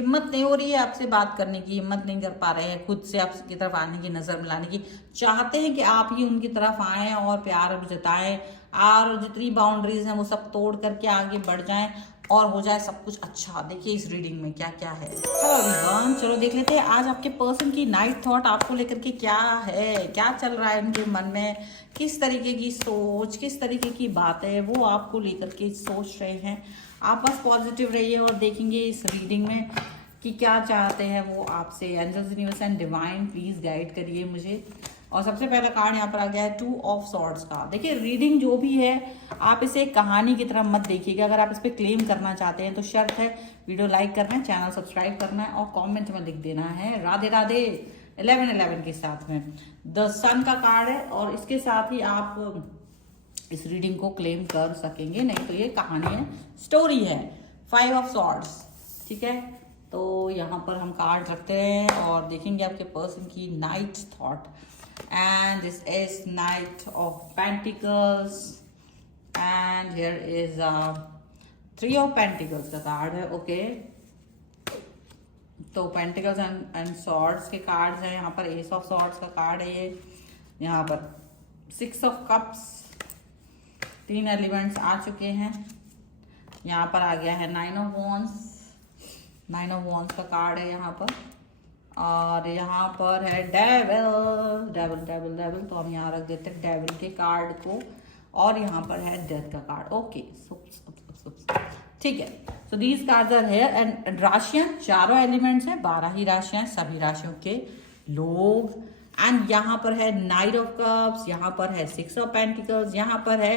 हिम्मत नहीं हो रही है आपसे बात करने की, हिम्मत नहीं कर पा रहे हैं खुद से आपकी तरफ आने की, नजर मिलाने की। चाहते हैं कि आप ही उनकी तरफ आएं और प्यार जताएं, और जितनी बाउंड्रीज हैं वो सब तोड़ करके आगे बढ़ जाएं और हो जाए सब कुछ अच्छा। देखिए इस रीडिंग में क्या क्या है। हेलो एवरीवन, चलो देख लेते हैं आज आपके पर्सन की नाइट थॉट आपको लेकर के क्या है, क्या चल रहा है उनके मन में, किस तरीके की सोच, किस तरीके की बातें वो आपको लेकर के सोच रहे हैं। आप बस पॉजिटिव रहिए और देखेंगे इस रीडिंग में कि क्या चाहते हैं वो आपसे। Angels, universe and divine please guide करिए मुझे। और सबसे पहला कार्ड यहाँ पर आ गया है 2 ऑफ सॉर्ड्स का। देखिए रीडिंग जो भी है आप इसे एक कहानी की तरह मत देखिएगा। अगर आप इस पर क्लेम करना चाहते हैं तो शर्त है वीडियो लाइक करना है, चैनल सब्सक्राइब करना है और कमेंट में लिख देना है राधे राधे 1111 के साथ में। द सन का कार्ड है और इसके साथ ही आप इस रीडिंग को क्लेम कर सकेंगे, नहीं तो ये कहानी है, स्टोरी है। 5 ऑफ सॉर्ड्स, ठीक है। तो यहाँ पर हम कार्ड रखते हैं और देखेंगे आपके पर्सन की night thought. And this is night of pentacles and here is 3 of pentacles का कार्ड है। ओके, तो पेंटिकल्स एंड सॉर्ड्स के कार्ड्स हैं। यहाँ पर एस ऑफ सॉर्ड्स का कार्ड है ये। यहाँ पर 6 ऑफ कप्स, 3 एलिमेंट्स आ चुके हैं। यहाँ पर आ गया है 9 ऑफ वॉन्ड्स, 9 ऑफ वॉन्ड्स का कार्ड है यहाँ पर। और यहाँ पर है डेविल, डेविल डेविल डेविल, तो हम यहाँ रख देते हैं डेविल के कार्ड को। और यहाँ पर है डेथ का कार्ड। ओके, ठीक है। So these cards are here and राशियां, चारों एलिमेंट्स हैं, 12 ही राशियां, सभी राशियों के लोग। एंड यहाँ पर है 9 ऑफ कप्स, यहाँ पर है 6 ऑफ पेंटिकल्स, यहाँ पर है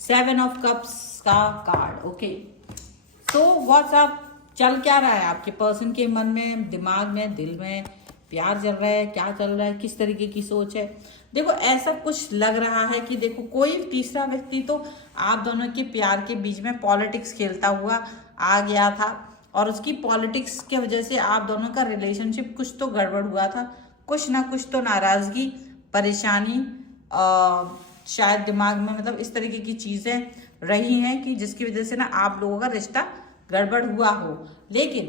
7 ऑफ कप्स का कार्ड। ओके, तो व्हाट्सअप चल क्या रहा है आपके पर्सन के मन में, दिमाग में, दिल में? प्यार चल रहा है, क्या चल रहा है, किस तरीके की सोच है? देखो ऐसा कुछ लग रहा है कि देखो कोई तीसरा व्यक्ति तो आप दोनों के प्यार के बीच में पॉलिटिक्स खेलता हुआ आ गया था और उसकी पॉलिटिक्स की वजह से आप दोनों का रिलेशनशिप कुछ तो गड़बड़ हुआ था, कुछ ना कुछ तो नाराजगी, परेशानी शायद दिमाग में, मतलब इस तरीके की चीजें रही हैं कि जिसकी वजह से ना आप लोगों का रिश्ता गड़बड़ हुआ हो। लेकिन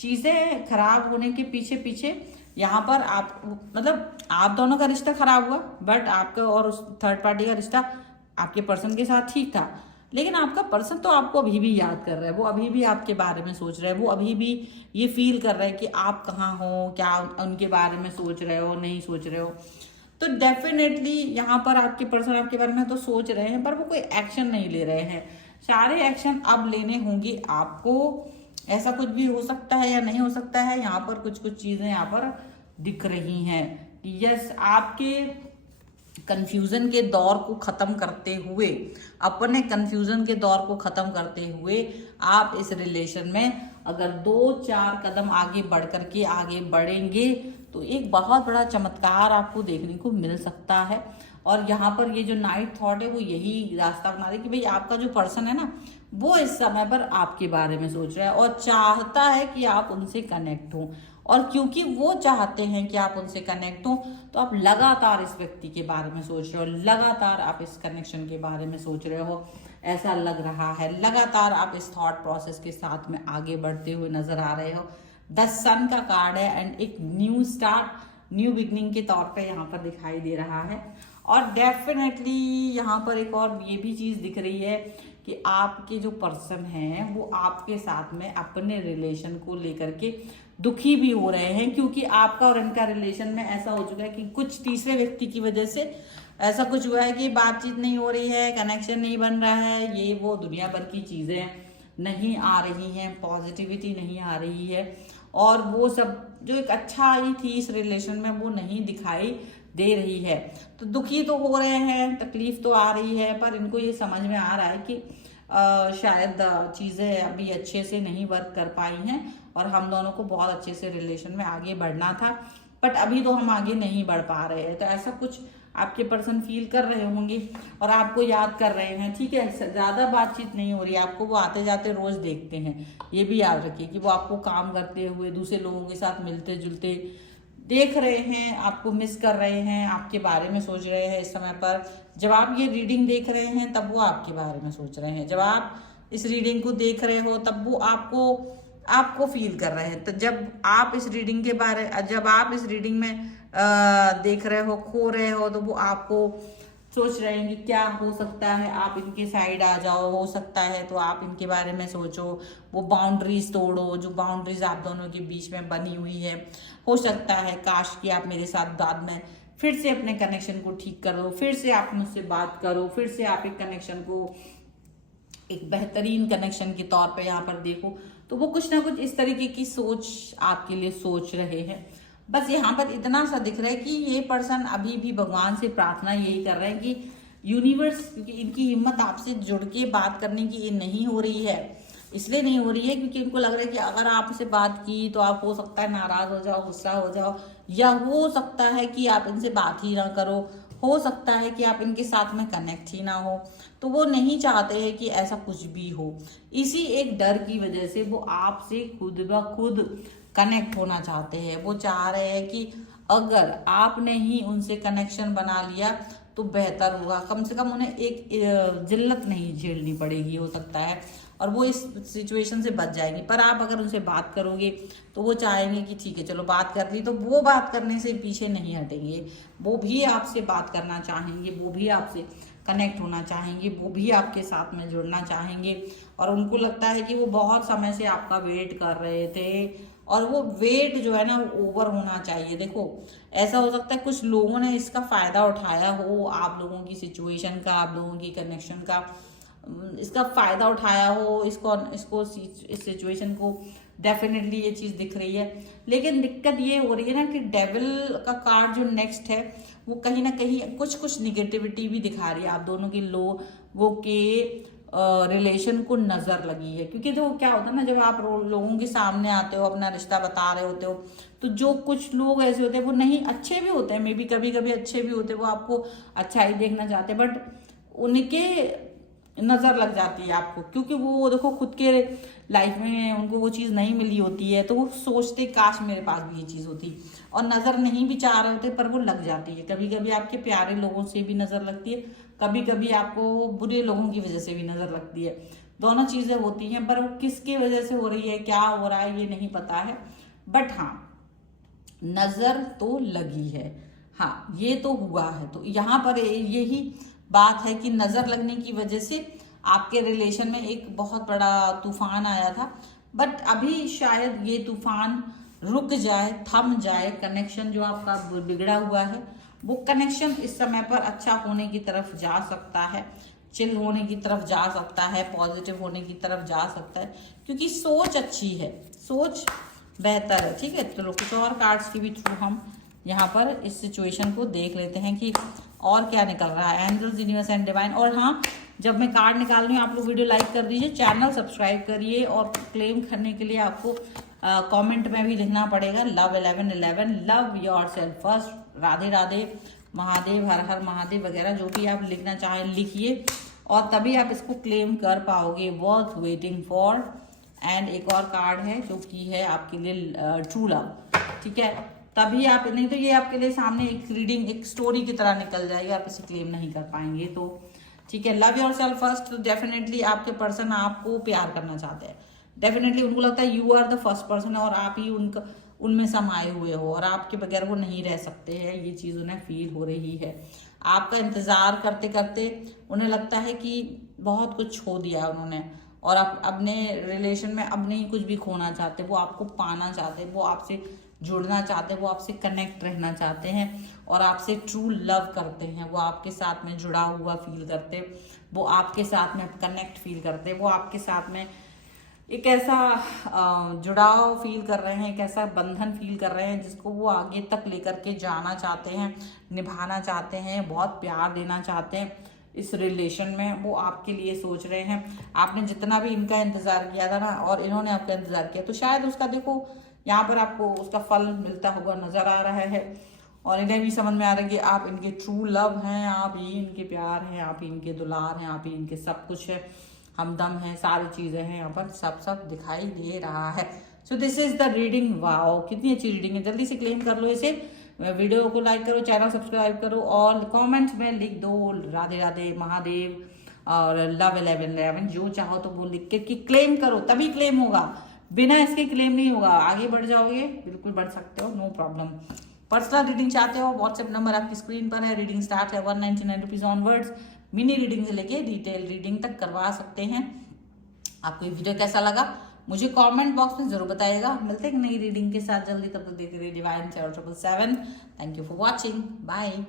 चीजें खराब होने के पीछे पीछे यहाँ पर आप, मतलब आप दोनों का रिश्ता खराब हुआ, बट आपका और उस थर्ड पार्टी का रिश्ता आपके पर्सन के साथ ठीक था। लेकिन आपका पर्सन तो आपको अभी भी याद कर रहा है, वो अभी भी आपके बारे में सोच रहा है, वो अभी भी ये फील कर रहा है कि आप कहाँ हो, क्या उनके बारे में सोच रहे हो, नहीं सोच रहे हो। तो डेफिनेटली यहाँ पर आपके पर्सन आपके बारे में तो सोच रहे हैं, पर वो कोई एक्शन नहीं ले रहे हैं। सारे एक्शन अब लेने होंगे आपको। ऐसा कुछ भी हो सकता है या नहीं हो सकता है, यहाँ पर कुछ कुछ चीजें यहाँ पर दिख रही हैं। यस, आपके कंफ्यूजन के दौर को खत्म करते हुए, अपने कंफ्यूजन के दौर को खत्म करते हुए आप इस रिलेशन में अगर 2-4 कदम आगे बढ़ करके आगे बढ़ेंगे तो एक बहुत बड़ा चमत्कार आपको देखने को मिल सकता है। और यहाँ पर ये जो नाइट थॉट है वो यही रास्ता बना रही है कि भाई आपका जो पर्सन है ना, वो इस समय पर आपके बारे में सोच रहा है और चाहता है कि आप उनसे कनेक्ट हो। और क्योंकि वो चाहते हैं कि आप उनसे कनेक्ट हो तो आप लगातार इस व्यक्ति के बारे में सोच रहे हो, लगातार आप इस कनेक्शन के बारे में सोच रहे हो, ऐसा लग रहा है। लगातार आप इस थॉट प्रोसेस के साथ में आगे बढ़ते हुए नजर आ रहे हो। द सन का कार्ड है एंड एक न्यू स्टार्ट, न्यू बिगनिंग के तौर पे यहाँ पर दिखाई दे रहा है। और डेफिनेटली यहाँ पर एक और ये भी चीज दिख रही है कि आपके जो पर्सन हैं वो आपके साथ में अपने रिलेशन को लेकर के दुखी भी हो रहे हैं, क्योंकि आपका और इनका रिलेशन में ऐसा हो चुका है कि कुछ तीसरे व्यक्ति की वजह से ऐसा कुछ हुआ है कि बातचीत नहीं हो रही है, कनेक्शन नहीं बन रहा है, ये वो दुनिया भर की चीजें नहीं आ रही हैं, पॉजिटिविटी नहीं आ रही है और वो सब जो एक अच्छाई थी इस रिलेशन में वो नहीं दिखाई दे रही है। तो दुखी तो हो रहे हैं, तकलीफ तो आ रही है, पर इनको ये समझ में आ रहा है कि शायद चीज़ें अभी अच्छे से नहीं वर्क कर पाई हैं और हम दोनों को बहुत अच्छे से रिलेशन में आगे बढ़ना था, बट अभी तो हम आगे नहीं बढ़ पा रहे हैं। तो ऐसा कुछ आपके पर्सन फील कर रहे होंगे और आपको याद कर रहे हैं। ठीक है, ज़्यादा बातचीत नहीं हो रही है, आपको वो आते जाते रोज़ देखते हैं, ये भी याद रखिए कि वो आपको काम करते हुए दूसरे लोगों के साथ मिलते जुलते देख रहे हैं, आपको मिस कर रहे हैं, आपके बारे में सोच रहे हैं। इस समय पर जब आप ये रीडिंग देख रहे हैं तब वो आपके बारे में सोच रहे हैं, जब आप इस रीडिंग को देख रहे हो तब वो आपको आपको फील कर रहे हैं। तो जब आप इस रीडिंग में देख रहे हो, खो रहे हो, तो वो आपको सोच रहे हैं कि क्या हो सकता है, आप इनके साइड आ जाओ, हो सकता है तो आप इनके बारे में सोचो, वो बाउंड्रीज तोड़ो जो बाउंड्रीज आप दोनों के बीच में बनी हुई है। हो सकता है काश कि आप मेरे साथ बाद में फिर से अपने कनेक्शन को ठीक करो, फिर से आप मुझसे बात करो, फिर से आप एक कनेक्शन को एक बेहतरीन कनेक्शन के तौर पे यहाँ पर देखो। तो वो कुछ ना कुछ इस तरीके की सोच आपके लिए सोच रहे हैं। बस यहाँ पर इतना सा दिख रहा है कि ये पर्सन अभी भी भगवान से प्रार्थना यही कर रहे हैं कि यूनिवर्स, क्योंकि इनकी हिम्मत आपसे जुड़ के बात करने की नहीं हो रही है। इसलिए नहीं हो रही है क्योंकि इनको लग रहा है कि अगर आपसे बात की तो आप हो सकता है नाराज हो जाओ, गुस्सा हो जाओ, या हो सकता है कि आप इनसे बात ही ना करो, हो सकता है कि आप इनके साथ में कनेक्ट ही ना हो। तो वो नहीं चाहते हैं कि ऐसा कुछ भी हो। इसी एक डर की वजह से वो आपसे खुद ब खुद कनेक्ट होना चाहते हैं। वो चाह रहे हैं कि अगर आपने ही उनसे कनेक्शन बना लिया तो बेहतर होगा, कम से कम उन्हें एक जिल्लत नहीं झेलनी पड़ेगी हो सकता है, और वो इस सिचुएशन से बच जाएंगे। पर आप अगर उनसे बात करोगे तो वो चाहेंगे कि ठीक है चलो बात कर ली, तो वो बात करने से पीछे नहीं हटेंगे। वो भी आपसे बात करना चाहेंगे, वो भी आपसे कनेक्ट होना चाहेंगे, वो भी आपके साथ में जुड़ना चाहेंगे। और उनको लगता है कि वो बहुत समय से आपका वेट कर रहे थे, और वो वेट जो है ना वो ओवर होना चाहिए। देखो ऐसा हो सकता है कुछ लोगों ने इसका फायदा उठाया हो, आप लोगों की सिचुएशन का, आप लोगों की कनेक्शन का, इसका फायदा उठाया हो, इसको इस सिचुएशन को डेफिनेटली ये चीज दिख रही है। लेकिन दिक्कत ये हो रही है ना कि डेविल का कार्ड जो नेक्स्ट है वो कहीं ना कहीं कुछ निगेटिविटी भी दिखा रही है आप दोनों के लोगों के रिलेशन को नजर लगी है। क्योंकि देखो क्या होता है ना, जब आप लोगों के सामने आते हो, अपना रिश्ता बता रहे होते हो, तो जो कुछ लोग ऐसे होते हैं वो नहीं अच्छे भी होते हैं, मे बी कभी कभी अच्छे भी होते हैं, वो आपको अच्छा ही देखना चाहते हैं, बट उनके नजर लग जाती है आपको, क्योंकि वो देखो खुद के लाइफ में उनको वो चीज़ नहीं मिली होती है, तो वो सोचते काश मेरे पास भी ये चीज़ होती, और नज़र नहीं भी चाह रहे होते पर वो लग जाती है। कभी कभी आपके प्यारे लोगों से भी नज़र लगती है, कभी कभी आपको बुरे लोगों की वजह से भी नज़र लगती है। दोनों चीज़ें होती हैं, पर किसकी वजह से हो रही है, क्या हो रहा है, ये नहीं पता है, बट हाँ नज़र तो लगी है। हाँ ये तो हुआ है। तो यहाँ पर यही बात है कि नज़र लगने की वजह से आपके रिलेशन में एक बहुत बड़ा तूफान आया था, बट अभी शायद ये तूफान रुक जाए, थम जाए। कनेक्शन जो आपका बिगड़ा हुआ है वो कनेक्शन इस समय पर अच्छा होने की तरफ जा सकता है, चिल होने की तरफ जा सकता है, पॉजिटिव होने की तरफ जा सकता है, क्योंकि सोच अच्छी है, सोच बेहतर है। ठीक है, चलो कुछ और कार्ड्स के भी थ्रू हम यहाँ पर इस सिचुएशन को देख लेते हैं कि और क्या निकल रहा है। Angels, universe and divine. और हाँ, जब मैं कार्ड निकाल रही हूँ आप लोग वीडियो लाइक कर दीजिए, चैनल सब्सक्राइब करिए, और क्लेम करने के लिए आपको कमेंट में भी लिखना पड़ेगा love 1111, love yourself first, Radhe Radhe, Mahadev, Har Har Mahadev वगैरह जो भी आप लिखना चाहें लिखिए, और तभी आप इसको क्लेम कर पाओगे। Worth waiting for. एंड एक और कार्ड है जो कि है आपके लिए ट्रू लव। ठीक है, तभी आप, नहीं तो ये आपके लिए सामने एक रीडिंग, एक स्टोरी की तरह निकल जाएगी, आप इसे क्लेम नहीं कर पाएंगे। तो ठीक है, लव योर सेल्फ फर्स्ट। तो डेफिनेटली आपके पर्सन आपको प्यार करना चाहते हैं, डेफिनेटली उनको लगता है you are the first person, और आप ही उनमें समाये हुए हो, और आपके बगैर वो नहीं रह सकते हैं। ये चीज़ उन्हें फील हो रही है। आपका इंतज़ार करते करते उन्हें लगता है कि बहुत कुछ खो दिया उन्होंने, और अपने रिलेशन में अब नहीं कुछ भी खोना चाहते, वो आपको पाना चाहते, वो आपसे जुड़ना चाहते हैं, वो आपसे कनेक्ट रहना चाहते हैं, और आपसे ट्रू लव करते हैं। वो आपके साथ में जुड़ा हुआ फील करते हैं, वो आपके साथ में कनेक्ट फील करते हैं, वो आपके साथ में एक ऐसा जुड़ाव फील कर रहे हैं, एक ऐसा बंधन फील कर रहे हैं जिसको वो आगे तक लेकर के जाना चाहते हैं, निभाना चाहते हैं, बहुत प्यार देना चाहते हैं इस रिलेशन में। वो आपके लिए सोच रहे हैं। आपने जितना भी इनका इंतज़ार किया था ना, और इन्होंने आपका इंतज़ार किया, तो शायद उसका देखो यहाँ पर आपको उसका फल मिलता हुआ नजर आ रहा है, और इन्हें भी समझ में आ रहा है कि आप इनके ट्रू लव हैं, आप ही इनके प्यार हैं, आप ही इनके दुलार हैं, आप ही इनके सब कुछ है, हमदम है, सारी चीज़ें हैं यहाँ पर, सब दिखाई दे रहा है। So this is the reading. Wow कितनी अच्छी रीडिंग है, जल्दी से क्लेम कर लो इसे। वीडियो को लाइक करो, चैनल सब्सक्राइब करो, और कमेंट्स में लिख दो राधे राधे, महादेव और लव 1111, जो चाहो तो वो लिख के कि क्लेम करो, तभी क्लेम होगा। बिना इसके क्लेम नहीं होगा। आगे बढ़ जाओगे, बिल्कुल बढ़ सकते हो, नो प्रॉब्लम। पर्सनल रीडिंग चाहते हो, व्हाट्सएप नंबर आपकी स्क्रीन पर है। रीडिंग स्टार्ट है 199 रुपीज ऑनवर्ड्स। मिनी रीडिंग से लेके डिटेल रीडिंग तक करवा सकते हैं। आपको ये वीडियो कैसा लगा मुझे कमेंट बॉक्स में जरूर बताइएगा। मिलते हैं नई रीडिंग के साथ जल्दी, तब तक देखते रहिए divine 777। Thank you for watching, bye.